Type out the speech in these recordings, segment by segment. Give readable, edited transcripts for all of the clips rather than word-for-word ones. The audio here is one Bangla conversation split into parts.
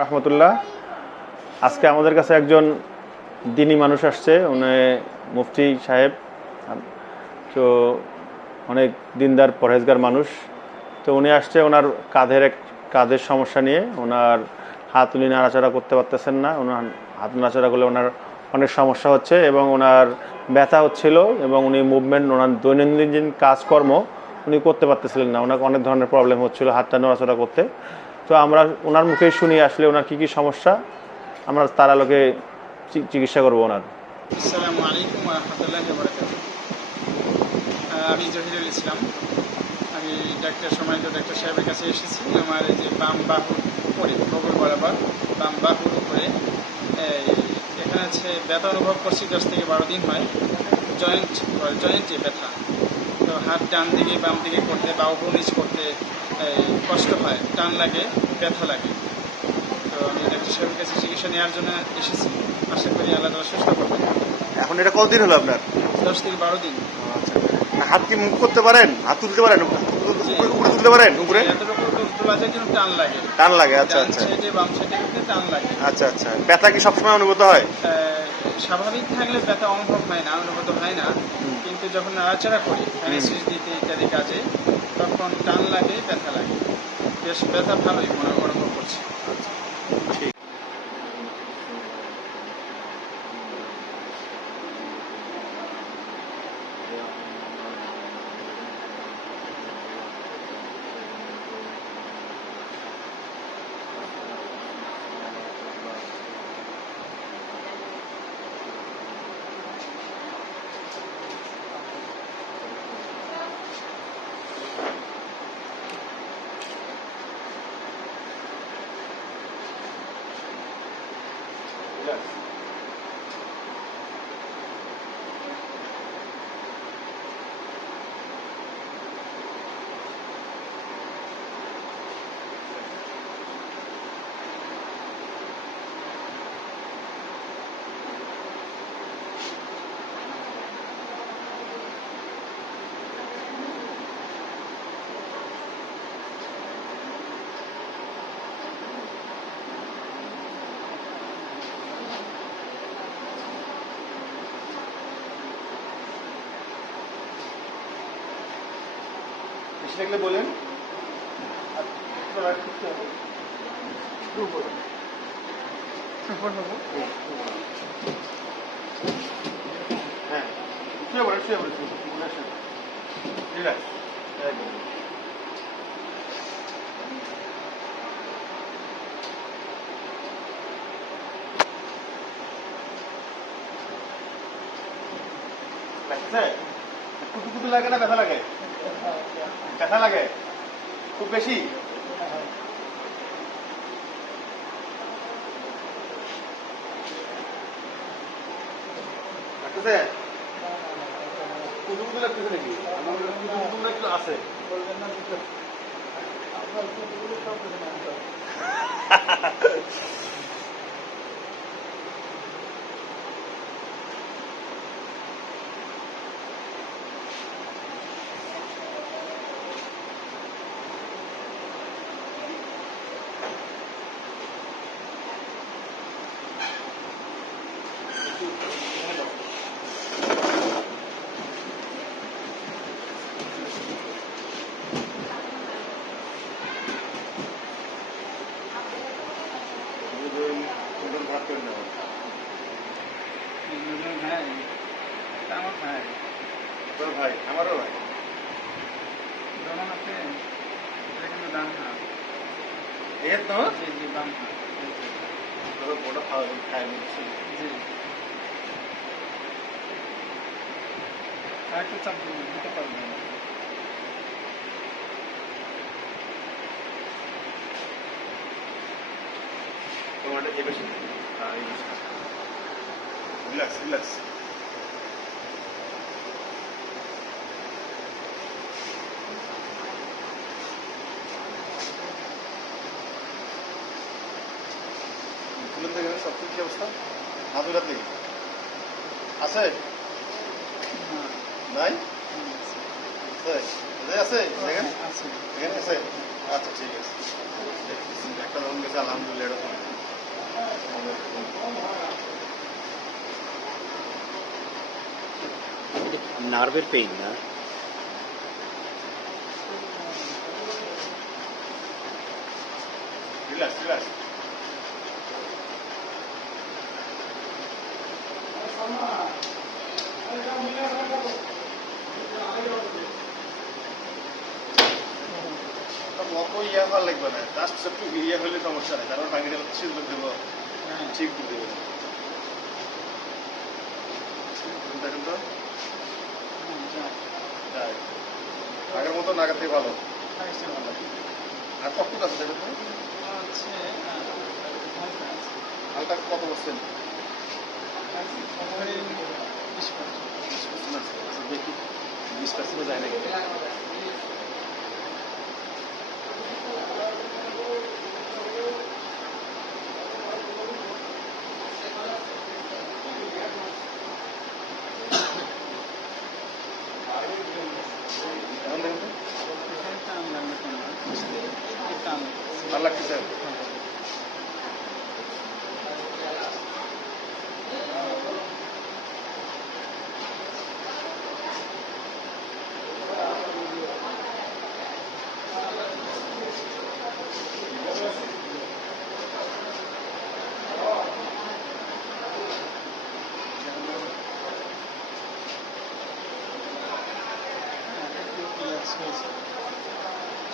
রহমতুল্লাহ। আজকে আমাদের কাছে একজন দিনী মানুষ আসছে, উনি মুফতি সাহেব। তো অনেক দিনদার পরহেজগার মানুষ। তো উনি আসছে ওনার কাঁধের সমস্যা নিয়ে। ওনার হাত উনি নাড়াচাড়া করতে পারতেছেন না, ওনার হাত নাড়াচাড়া করলে ওনার অনেক সমস্যা হচ্ছে এবং ওনার ব্যথা হচ্ছিল এবং উনি মুভমেন্ট, ওনার দৈনন্দিন কাজকর্ম উনি করতে পারতেছিলেন না। ওনাকে অনেক ধরনের প্রবলেম হচ্ছিল হাতটা নড়াচড়া করতে। তো আমরা ওনার মুখেই শুনি আসলে ওনার কী কী সমস্যা, আমরা তার আলোকে চিকিৎসা করবো ওনার। আসসালামু আলাইকুম ওয়া রাহমাতুল্লাহি ওয়া বারাকাতুহু। আমি জহিরুল ইসলাম। আমি ডাক্তার সাহেবের কাছে এসেছি। আমার এই যে বাম বাহুর উপরে বগল বরাবর বাম বাহুর উপরে এখানে হচ্ছে ব্যথা অনুভব করছি 10 থেকে 12 দিন হয়। জয়েন্টে ব্যথা। তো হাত ডান দিকে বাম দিকে করতে বা উপর নিচ করতে কষ্ট হয়, টান লাগে, ব্যথা লাগে। তো আমি ডাক্তার সাহেবের কাছে চিকিৎসা নেওয়ার জন্য এসেছি। আশা করি আল্লাহ তাআলা সুস্থ করবেন। এখন এটা কতদিন হলো আপনার? 10 থেকে 12 দিন। হাত কি মুভ করতে পারেন? হাত তুলতে পারেন? উপরে তুলতে পারেন? উপরে এতটুকু তোলা যায় কিন্তু টান লাগে। টান লাগে। আচ্ছা আচ্ছা বাম সাইডে কিন্তু টান লাগে। আচ্ছা আচ্ছা। ব্যথা কি সবসময় অনুভূত হয়? স্বাভাবিক থাকলে ব্যথা অনুভব হয় না, কিন্তু যখন নাড়াচাড়া করি অ্যানেস্থেসিস দিতে ইত্যাদি কাজে তখন টান লাগে, ব্যথা লাগে। বেশ ব্যথা ভালোই অনুভব করছি। ঠিক। দেখলে বলেন হ্যাঁ, শুয়ে পড়েন রিল্যাক্স। কুটু লাগে না? ব্যথা লাগে? ব্যথা লাগে খুব বেশি? লাগতেছে? কুটু লাগতেছে নাকি? আমার কুটু একটু আছে। ভাই আমারও ভাই চাপ দিতে পারবেন। তোমারটা এই বেশি রিল্যাক্স। সবকিছু কি অবস্থা? হাতুরাত নেই আছে? নাই আছে? এখানে আছে? আচ্ছা ঠিক আছে। একটা লোন গেছে আলহামদুলিল্লাহ। নার্ভের পেইন না? Relax relax. অত ইয়ে হওয়ার লাগবে না, জাস্ট একটু ইয়ে হলে সমস্যা নেই, কারণ বাকিটা সিদ্ধ দেবো ঠিক দেবো। দেখেন তো যাই আগের মতো না, আগের থেকে ভালো। আর কতটুকু আছে দেখেন তো, হালকা কত বসছেন? 20% আছে। আচ্ছা, দেখি 20% যায় নাকি। এখন দেখেন তো ভালো লাগতেছে।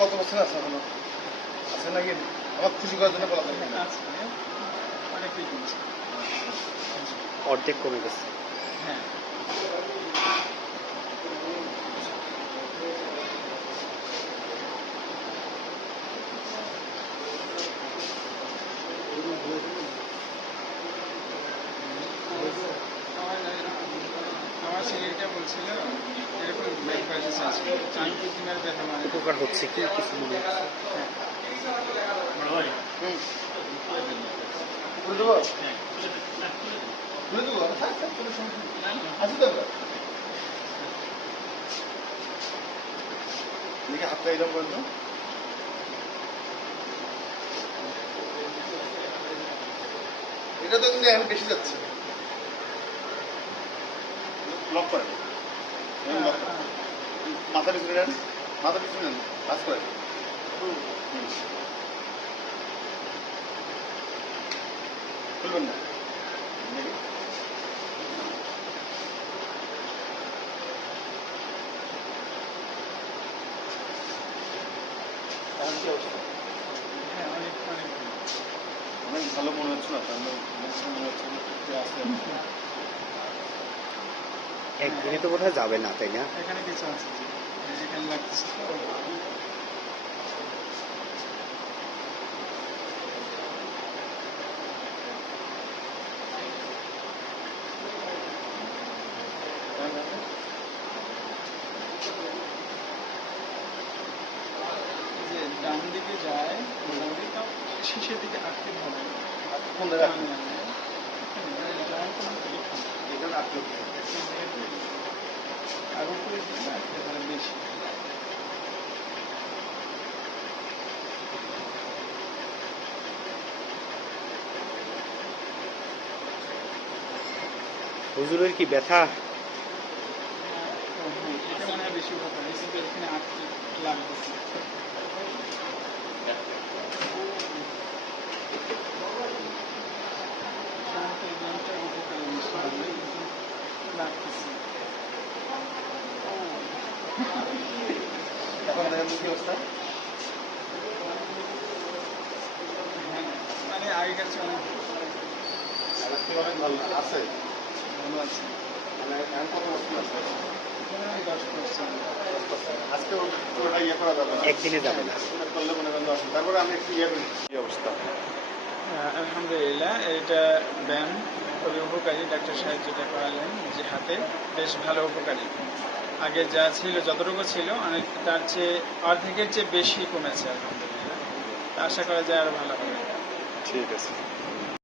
কত বছর আছে এখনো? আছে নাকি? আমার খুশি করার জন্য বলা যায় না। অর্ধেক কমে গেছে। হ্যাঁ, আমার ছেলেটা বলছিল এরকম ব্যাক প্যাসেজ আছে, আমি প্রতিবার ব্যথা মানে উপকার হচ্ছে কি কিছু মনে হচ্ছে? করে দেবো? করে দেবো? থাক থাক, কোনো সমস্যা নেই। আছে তো? দেখি হাতটা এরকম করেন তো। এটা তো কিন্তু এখন বেশি যাচ্ছে। লক করেন, লক করেন। মাথা পিছনে নেন, মাথা পিছনে নেন, কাজ করেন। খুলবেন না। হ্যাঁ, অনেক অনেক অনেক ভালো মনে হচ্ছে না, তার মনে হচ্ছে যে আছে। একদিনে তো বোধহয় যাবে না, তাই না? এখানে কিছু আছে, এখানে লাগতেছে তো। যে ডান দিকে যায়, মোটামুটি তাও শেষের দিকে আটকে হবে। কোন জায়গায়? এখানে আটকে আগুন করে দিলে আটকে ধরে বেশি। হুজুরের কি ব্যথা? এটা মনে হয় বেশি উপকার, কিন্তু এখানে আটকে লাগতেছে। সাধারণত এই ব্যায়ামটা উপকারী বেশি হবে, কিন্তু লাগতেছে। এখন দেখেন তো কি অবস্থা। হ্যাঁ, মানে আগেকার চেয়ে অনেক আগের থেকে অনেক ভালো আছে। ভালো আছে। মানে এখন কত বস্তু আছে? এখানে 10%। আজকে পুরোটা ইয়ে করা যাবে না, একদিনে যাবে না। করলে মনে করেন 10। তারপরে আমি একটু ইয়ে করি। কি অবস্থা? আলহামদুলিল্লাহ, এটা ব্যায়াম খুবই উপকারী। ডাক্তার সাহেব যেটা করালেন যে হাতে, বেশ ভালো উপকারী। আগে যা ছিল, যতটুকু ছিল, অনেক তার চেয়ে অর্ধেকের চেয়ে বেশি কমেছে আলহামদুলিল্লাহ। আশা করা যায় আরো ভালো হবে। ঠিক আছে।